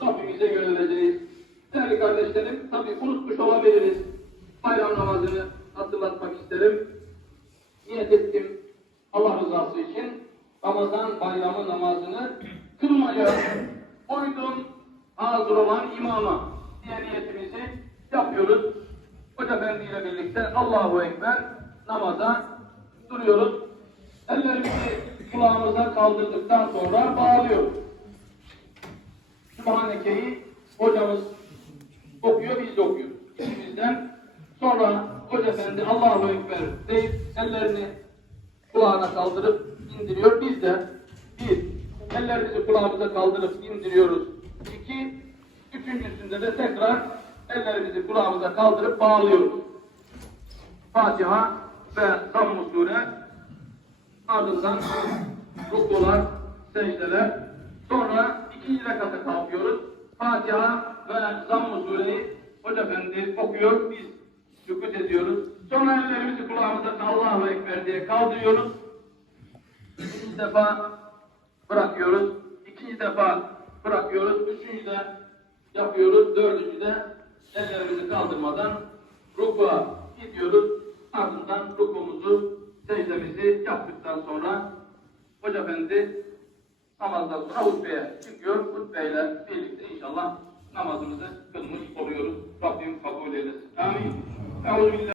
sonra Rabbimize yöneleceğiz. Değerli kardeşlerim, tabii unutmuş olabiliriz. Bayram namazını hatırlatmak isterim. Niyet ettim Allah rızası için Ramazan bayramı namazını kılmaya uydum hazır olan imama diye niyetimizi yapıyoruz. Hoca Efendi ile birlikte Allahu Ekber namaza duruyoruz. Ellerimizi kulağımıza kaldırdıktan sonra bağlıyoruz. Sübhaneke'yi hocamız okuyor, biz de okuyoruz. İkimizden sonra Hoca Efendi Allahu Ekber deyip ellerini kulağına kaldırıp indiriyor. Biz de bir, ellerimizi kulağımıza kaldırıp indiriyoruz. İki, üçüncüsünde de tekrar ellerimizi kulağımıza kaldırıp bağlıyoruz. Fatiha ve Zamm-ı Sure ardından rukular, secdeler sonra ikinci rekata kalkıyoruz. Fatiha ve Zamm-ı Sure'yi Hoca Efendi okuyor, biz sükut ediyoruz. Sonra ellerimizi kulağımıza Allahu Ekber diye kaldırıyoruz. İkinci defa bırakıyoruz. İkinci defa bırakıyoruz. Üçüncü de yapıyoruz. Dördüncü de ellerimizi kaldırmadan rukuğa gidiyoruz. Ardından rukumuzu, secdemizi yaptıktan sonra Hoca Efendi namazdan sonra hutbeye çıkıyor. Hutbeyle birlikte inşallah namazımızı kılmış oluyoruz. Rabbim kabul eylesin. Amin. Euzu